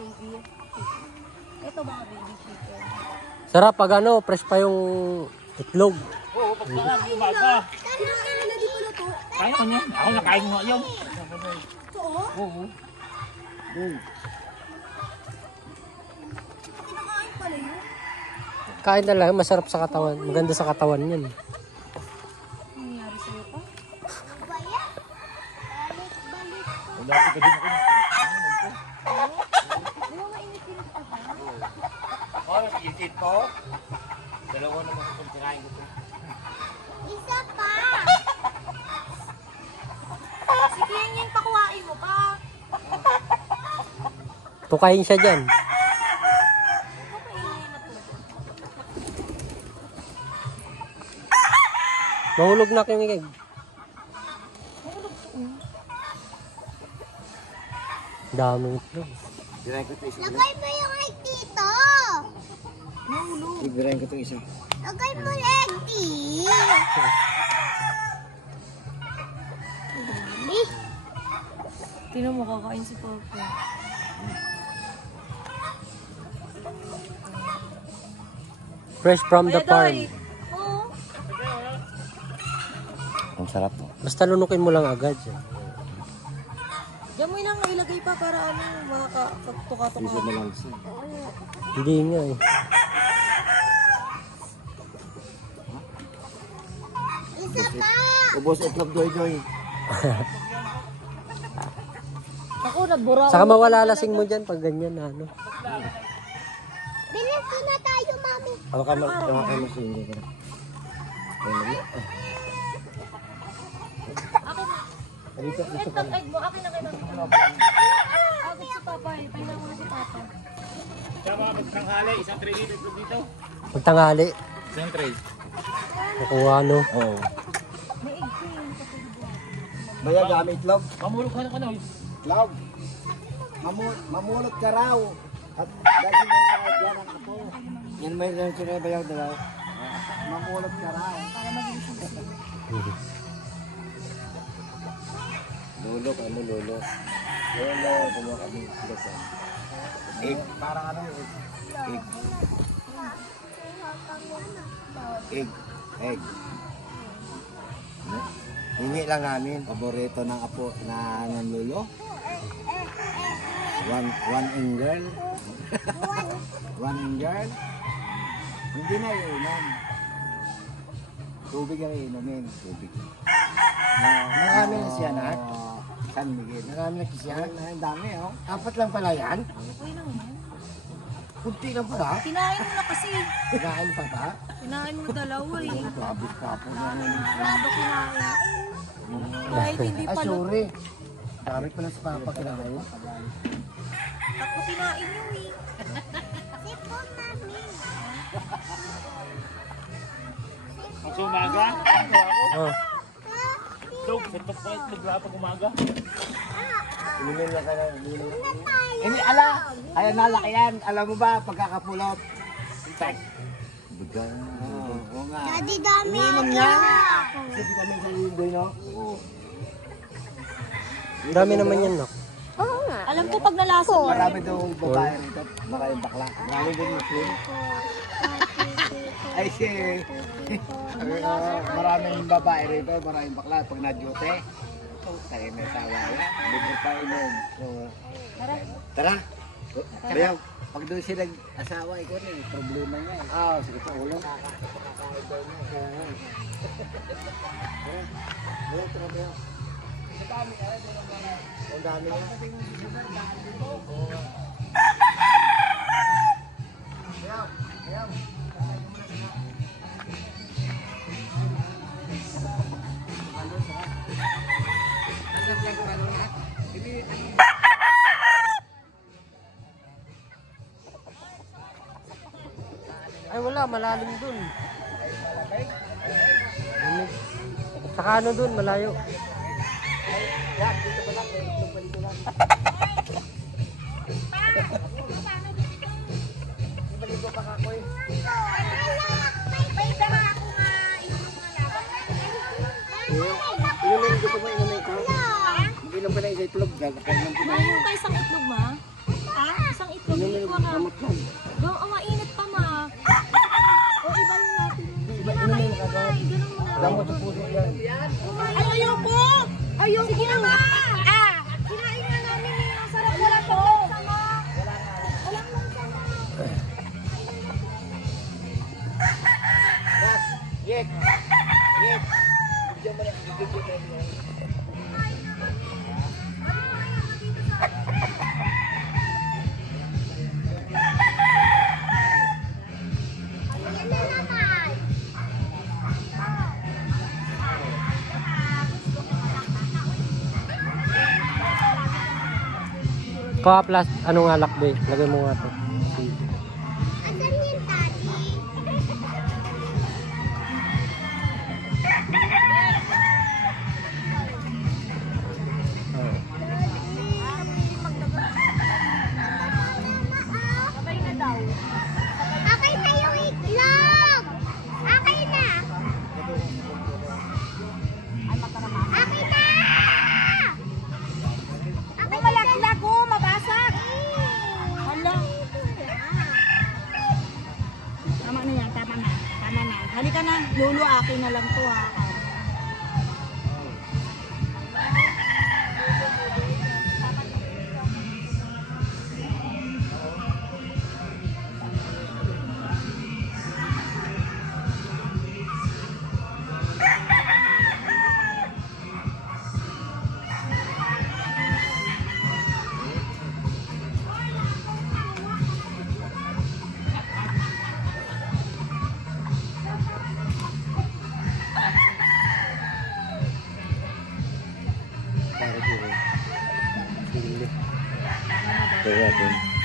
baby. Ito mga baby chicken. Sarap pag ano, fresh pa yung itlog. Oo, pagkakas umaga. Kinakain na di ko na to. Kaya ko niya. Ako nakain mo yun. Ito oh. Oo. Kinakain pala yun. Kain talaga, masarap sa katawan. Maganda sa katawan yan. Ano nangyari sa'yo pa? Wala ko din ako. Di ba mainit-init ka pa? Oh, isit po. Dalawa naman ko kung tinahin ko ito. Isa pa! Sige, yung pakuhain mo pa. Tukayin siya dyan. Papainin na to. Mahulog na yung egg. Daming itlog. Tinahin ko ito isa. Lagay mo yung egg dito! Mahulog. Tinahin ko ito isa. Lagay mo yung egg dito! Tingnan mo, kakain si Papa. Fresh from the farm. Oo. Ang sarap to. Basta lunukin mo lang agad. Diyan mo lang ilagay pa para ano, makakatuka-tuka. Isa na lang siya. Hindi nga eh. Isa pa! Ubos itlog doy-doy. Ako, nagbura. Saka mawala lasing mo dyan pag ganyan na ano. Bilis na tayo, mami. Ako ka masingin ko. Akin na. Dito, dito Ito, egg mo. Akin na kay mami. Akin si Papa eh. Pahinga mo na si Papa. Tama, pagtanghali. Isang tray dito dito. Pagtanghali, Isang tray. kukuha ano. Oo. May egg ko yun. Baya gamit itlog. Mamulog ka na ka na. Itlog. Mamulot ka raw. At dahil yung kahit yan ang apo. Yan may lang sila bayaw daw. Mamulot ka raw. Para maging susi. Lolo ka mo, lolo. Lolo, kumuha kami itlog. Egg. Parang ano yung egg. Egg. Egg. Hingi lang namin. Paborito ng apo na ng lolo. One in girl. One in girl. Hindi na iinom. Tubig ang iinumin. Tubig. Marami na siya na. San Miguel. Marami na siya. Ang dami oh. Apat lang pala yan. Okay lang yan. Kunti lang pala. Kinain mo na kasi. Kinain pa ba? Kinain mo dalawa eh. Kabit ka po na. Marado kinain. Kahit hindi Ah, pa sorry. Dami pa na sa papa kinain. Ako kinain nyo eh. Sipo, mami. Ang umaga? Oh. Dog, setok pa ito pag umaga. Inumin lang ka na. Hindi, ala. Ayan nalaki yan. Alam mo ba, pagkakapulot. Intact. Bigang. Oo nga. Daddy, dami Iniinom niya. Kasi vitamin sa lindoy, no? Oo. Dami naman yan, no? Oo nga. Alam ko pag nalasa mo. Marami daw babae rito. Maraming bakla. Marami din muslim. Ay, si... maraming babae rito. Maraming bakla. Pag na-duty, tayo may sawa yan. Libre pa inom. So, tara. Kaya, pag doon sila asawa, ikaw na yung problema niya. Ah, sige sa ulo. Kakakain daw niya. Tara, tara, tara. Ang dami niya. Ay wala, malalim dun. Saka ano dun, malayo. Inumin, gusto mo inumin ko? Inom ka na isa itlog. Kumain mo kayo sa itlog, ma? Isang itlog. Hindi ko na. Doon, mainit pa ma. O, ibahin natin. Kinakainin mo na. Ganun mo na. Gamot sa puso yan. Ay, ayoko! Ayoko! Sige na ma! Kinain na namin eh. Ang sarap wala to. Sama. Walang magsama. Yek! Yek! Bigyan mo na. Bigyan mo na. Kuha plus, anong alak ba? Lagay mo nga to. Asan yung daddy? Sabay na daw. Akin na yung itlog! Akin na! Akin na! Kung malaglag ko, mabasag. Hala. Tama na yan, tama na. Tama na. Halika na, Lolo, akin na lang to ha. Kaya natin.